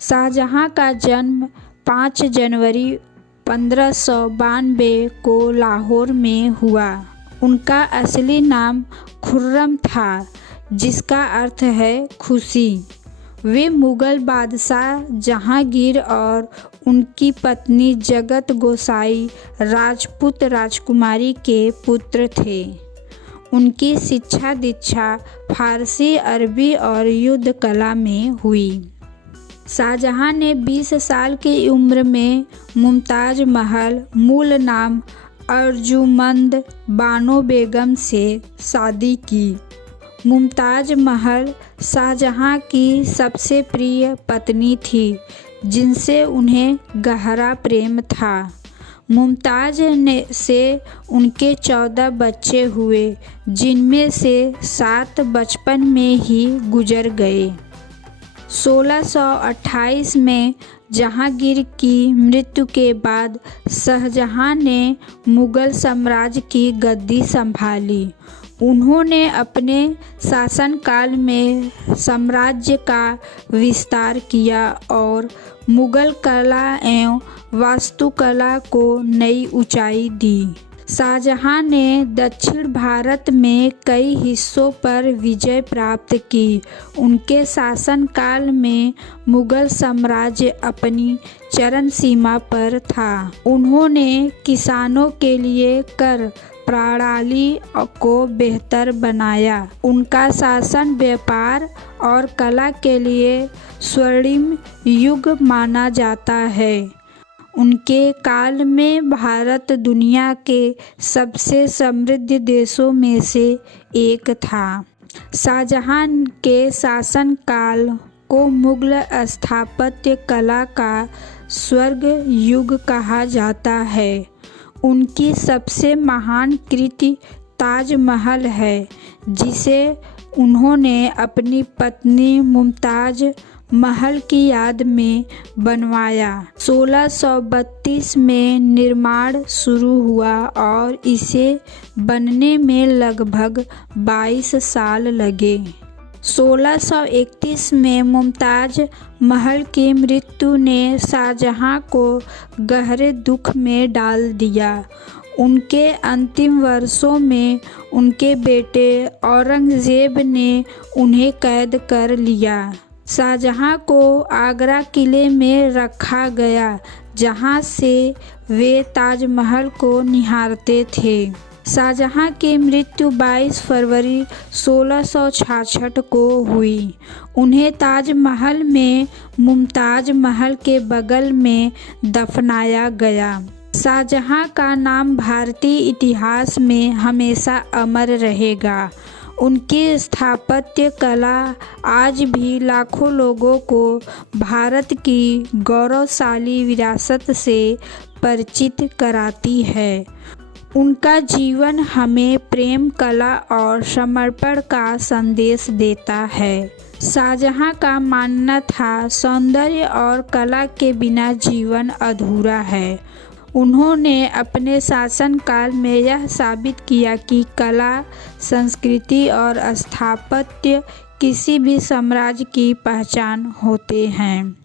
शाहजहां का जन्म 5 जनवरी 1592 को लाहौर में हुआ। उनका असली नाम खुर्रम था, जिसका अर्थ है खुशी। वे मुग़ल बादशाह जहांगीर और उनकी पत्नी जगत गोसाई राजपूत राजकुमारी के पुत्र थे। उनकी शिक्षा दीक्षा फारसी, अरबी और युद्ध कला में हुई। शाहजहां ने 20 साल की उम्र में मुमताज़ महल, मूल नाम अर्जुमंद बानो बेगम से शादी की। मुमताज़ महल शाहजहां की सबसे प्रिय पत्नी थी, जिनसे उन्हें गहरा प्रेम था। मुमताज़ से उनके 14 बच्चे हुए, जिनमें से 7 बचपन में ही गुजर गए। 1628 में जहांगीर की मृत्यु के बाद शाहजहां ने मुग़ल साम्राज्य की गद्दी संभाली। उन्होंने अपने शासनकाल में साम्राज्य का विस्तार किया और मुग़ल कला एवं वास्तुकला को नई ऊंचाई दी। शाहजहां ने दक्षिण भारत में कई हिस्सों पर विजय प्राप्त की। उनके शासनकाल में मुग़ल साम्राज्य अपनी चरम सीमा पर था। उन्होंने किसानों के लिए कर प्रणाली को बेहतर बनाया। उनका शासन व्यापार और कला के लिए स्वर्णिम युग माना जाता है। उनके काल में भारत दुनिया के सबसे समृद्ध देशों में से एक था। शाहजहां के शासनकाल को मुग़ल स्थापत्य कला का स्वर्ग युग कहा जाता है। उनकी सबसे महान कृति ताजमहल है, जिसे उन्होंने अपनी पत्नी मुमताज़ महल की याद में बनवाया। 1632 में निर्माण शुरू हुआ और इसे बनने में लगभग 22 साल लगे। 1631 में मुमताज़ महल की मृत्यु ने शाहजहां को गहरे दुख में डाल दिया। उनके अंतिम वर्षों में उनके बेटे औरंगज़ेब ने उन्हें कैद कर लिया। शाहजहां को आगरा किले में रखा गया, जहां से वे ताजमहल को निहारते थे। शाहजहां की मृत्यु 22 फरवरी 1666 को हुई। उन्हें ताजमहल में मुमताज़ महल के बगल में दफनाया गया। शाहजहां का नाम भारतीय इतिहास में हमेशा अमर रहेगा। उनकी स्थापत्य कला आज भी लाखों लोगों को भारत की गौरवशाली विरासत से परिचित कराती है। उनका जीवन हमें प्रेम, कला और समर्पण का संदेश देता है। शाहजहां का मानना था, सौंदर्य और कला के बिना जीवन अधूरा है। उन्होंने अपने शासनकाल में यह साबित किया कि कला, संस्कृति और स्थापत्य किसी भी साम्राज्य की पहचान होते हैं।